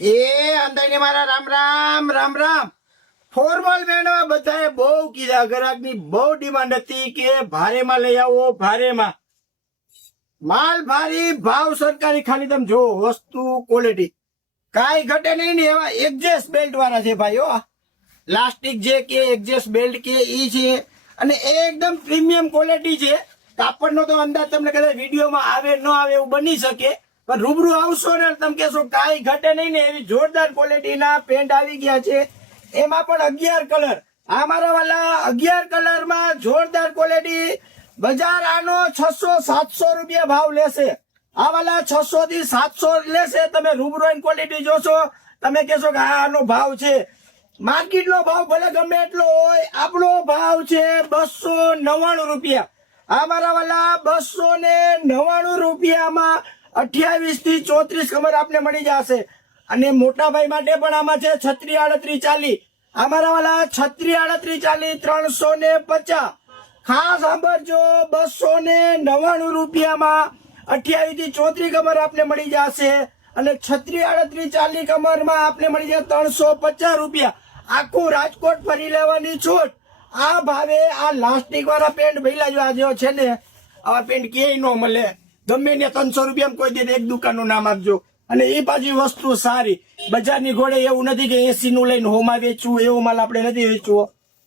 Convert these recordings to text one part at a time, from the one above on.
એ અંદાજને મારા રામ રામ રામ રામ. ફોર્મલ મેળવા બધાએ બહુ કીધા, ગ્રાહકની બહુ ડિમાન્ડ હતી કે ભારેમાં લઈ આવો, ભારેમાં માલ ભારી, ભાવ સરકારી, ખાલી તમે જો વસ્તુ ક્વોલિટી કાંઈ ઘટે નહીં ને એવા એક્ઝેસ્ટ બેલ્ટ વાળા છે ભાઈ. હો લાસ્ટિક જે કે એક્ઝેસ્ટ બેલ્ટ કે ઈ છે અને એકદમ પ્રીમિયમ ક્વોલિટી છે. કાપડનો તો અંદાજ તમને કદાચ વિડીયોમાં આવે ન આવે એવું બની શકે, પણ રૂબરૂ આવશો ને તમે કહેશો કાંઈ ઘટે નહીં ને એવી જોરદાર ક્વોલિટીના પેન્ટ આવી ગયા છે. એમાં પણ 11 કલર. આ મારા વાલા 11 કલરમાં જોરદાર ક્વોલિટી. બજાર આનો 600-700 રૂપિયા ભાવ લેશે. આ વાલા 600 થી 700 લેશે. તમે રૂબરૂ ક્વોલિટી જોશો તમે કહેશો કે આનો ભાવ છે. માર્કેટનો ભાવ ભલે ગમે એટલો હોય, આપણો ભાવ છે 299 રૂપિયા. આ મારા વાલા 299 રૂપિયામાં 28 થી 34 કમર આપને મળી જશે. અને મોટા ભાઈ માટે પણ આમાં છે 36-38-40. અમારા વાલા 36-38-40 350. ખાસ સાંભળજો, 299 રૂપિયામાં 28 થી 34 કમર આપને મળી જશે. અને 36-38-40 કમરમાં આપને મળી જાય 350 રૂપિયા. આખું રાજકોટ ફરી લેવાની છૂટ. આ ભાવે આ લાસ્ટિક વાળા પેન્ટ ભઈલા જો આ જેવો છે ને, આવા પેન્ટ ક્યાંય ન મળે. ગમે ને 300 રૂપિયામાં કોઈ દે એક દુકાનનું નામ આપજો. અને એ પાછી વસ્તુ સારી. બજારની ઘોડે એવું નથી કે 80 નું લઈને હોમાં વેચવું, એવો માલ આપણે નથી વેચવો.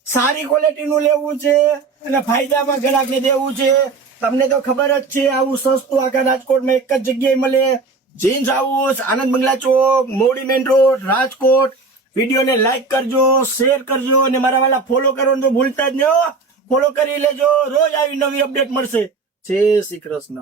સારી ક્વોલિટીનું લેવું છે અને ફાયદામાં ગ્રાહકને દેવું છે. તમને તો ખબર જ છે આવું સસ્તું આખા રાજકોટમાં એક જ જગ્યાએ મળે. જીન્સ હાઉસ, આનંદ બંગલા ચોક, મોવડી મેન રોડ, રાજકોટ. વિડીયોને લાઈક કરજો, શેર કરજો અને મારા વાલા ફોલો કરવાનું તો ભૂલતા જ નહીં. ફોલો કરી લેજો, રોજ આવી નવી અપડેટ મળશે. જય શ્રી કૃષ્ણ.